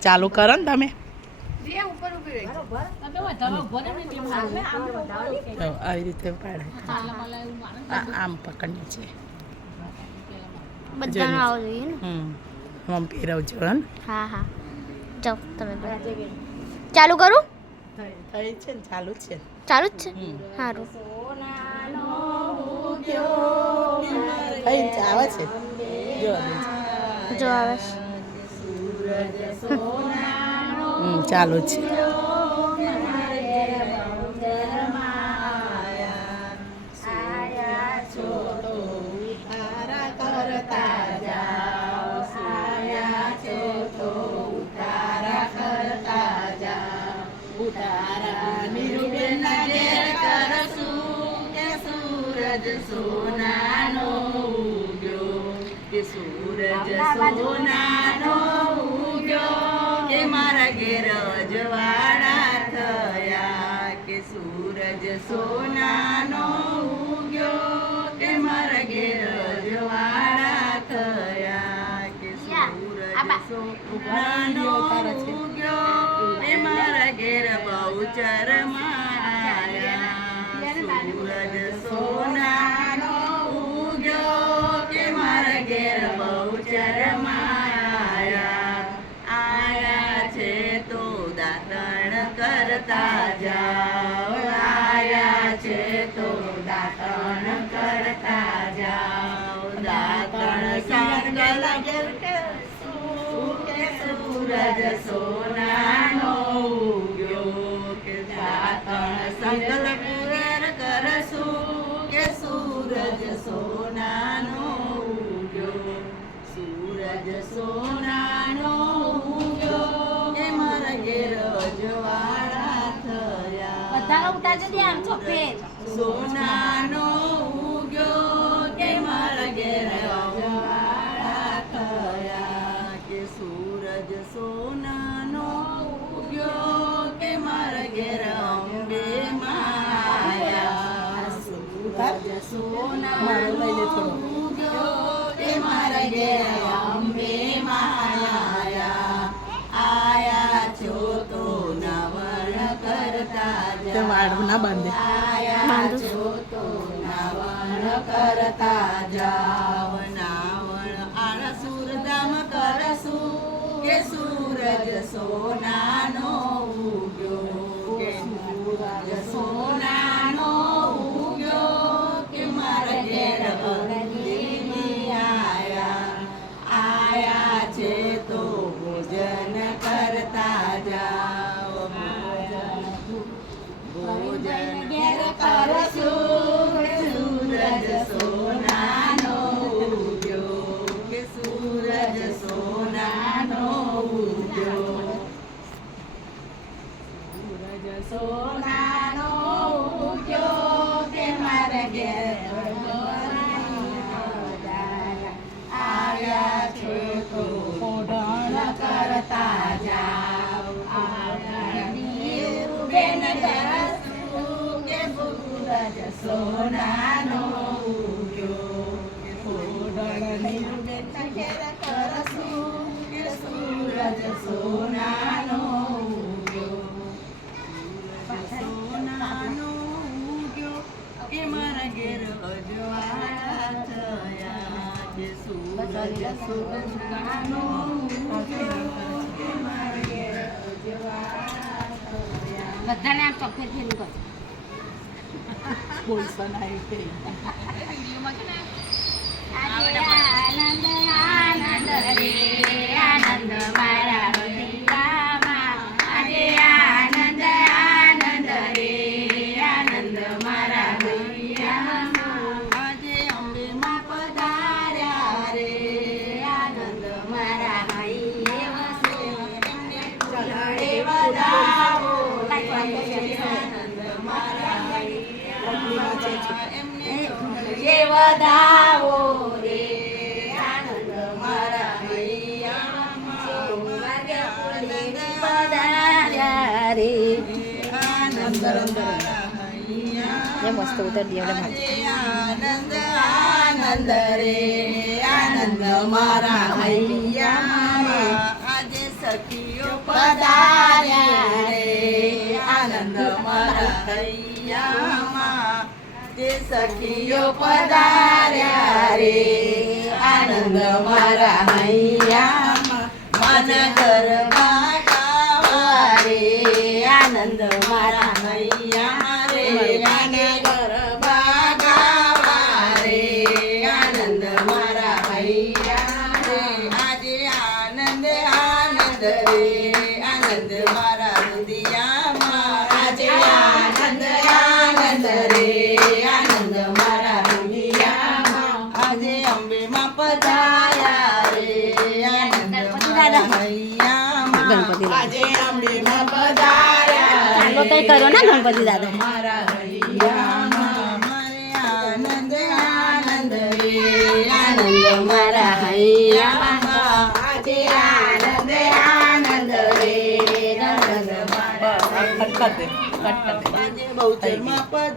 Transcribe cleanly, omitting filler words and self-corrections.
ચાલુ કરો ને તમે આવી રીતે પાડે આમ પકડીએ છીએ બધાનો આવો જોઈએ ને આમ પહેરવજો ને હા હા જાઓ તમે ચાલુ કરું થઈ છે ને ચાલુ જ છે ચાલુ જ છે સારું આવે છે જો આવે ચાલુ છે સોનાનો ઉગ્યો કે સૂરજ સોનાનો ઉગ્યો કે મારા ઘેર અજવાળા થયા કે સૂરજ સોનાનો ઉગ્યો કે મારા ઘેર અજવાળા થયા કે સૂરજ સોનાનો ઉગ્યો કે મારા ઘેર બહુચર સૂરજ સોનાનો ઉગ્યો કે મારા ઘેર બહુચર આયા છે તો દાતણ કરતા જાઓ આયા છે તો દાતણ કરતા જાઓ દાતણ સંગલ કે સૂરજ સોનાનો ઉગ્યો કે દાતણ સંગલ કે સૂરજ સોનાનો ઉગ્યો સૂરજ સોનાનો ઉગ્યો કે મારા ઘેર અજવાળા થયા બધાનો ઉતારજો દે આમ સફેદ સોનાનો ઉગ્યો કે મારા ઘેર અજવાળા થયા કે સૂરજ સોનાનો ઉગ્યો કે મારા ઘેર અંબે મારા ઘેર અંબે માયા આયા છો તો નવણ કરતા વાળું ના બાંધે આયા છો તો નવણ કરતા જાવ નાવણ આળસુરધામ કરશું કે સૂરજ સોનાનો ઉગ્યો કે સૂરજ સોનાનો આયા છે તો ભોજન કરતા જાઓ ભોજન ઘેર કરશું સૂરજ સોનાનો ઉગ્યો કે સૂરજ સોનાનો ઉગ્યો સૂરજ સોનાનો ઉગ્યો કે મારા ઘેર કરતા જાઓ બેન કરશું કે સૂરજ સોનાનો ઉગ્યો કે ફોડણની બેન ઘેર કરશું કે સૂરજ સોનાનો ઉગ્યો સોનાનો ઉગ્યો કે મારા ઘેર અજવાળા થયા કે સૂરજ સોનાનો બધાને આમ સફેદ ફેરું કર બોલસન આવી આનંદ આનંદ રે આનંદ મારા હૃદયમાં આજે આનંદ આનંદ રે આનંદ મારા હૃદયમાં આજે અંબેમાં પધાર્યા રે આનંદ મારા હૈયે વસે એમને ચલડે વધાવો આનંદ મારા હૈયે એમને જે વધાવો રે આનંદ મારા હૈયામાં પધાર્યા રે આનંદ મારા હૈયા મસ્ત ઉતર દે આનંદ આનંદ રે આનંદ મારા હૈયામાં આજે સખીઓ પધાર્યા રે આનંદ મારા હૈયામાં તે સખીઓ પધાર્યા રે આનંદ મારા હૈયામાં મન ગરબા ગાવા રે આનંદ મારા હૈયા રે મન ગરબા ગાવા રે આનંદ મારા હૈયા રે આજે આનંદ આનંદ રે આનંદ મારા હૃદયમાં આજે આનંદ આનંદ રે આનંદ મારા હૃદયમાં આજે અંબેમાં પધાર્યા રે આનંદ મારા હૈયામાં આજે અંબેમાં પધાર્યા ચાલો તઈ કરો ને ગણપતિ દાદા મારા હૈયામાં મારે આનંદ આનંદ રે આનંદ મારા હૈયામાં આજે આનંદ આનંદ રે આનંદ મારા કટ કર દે કટ કર દે આજે બહુચરમાં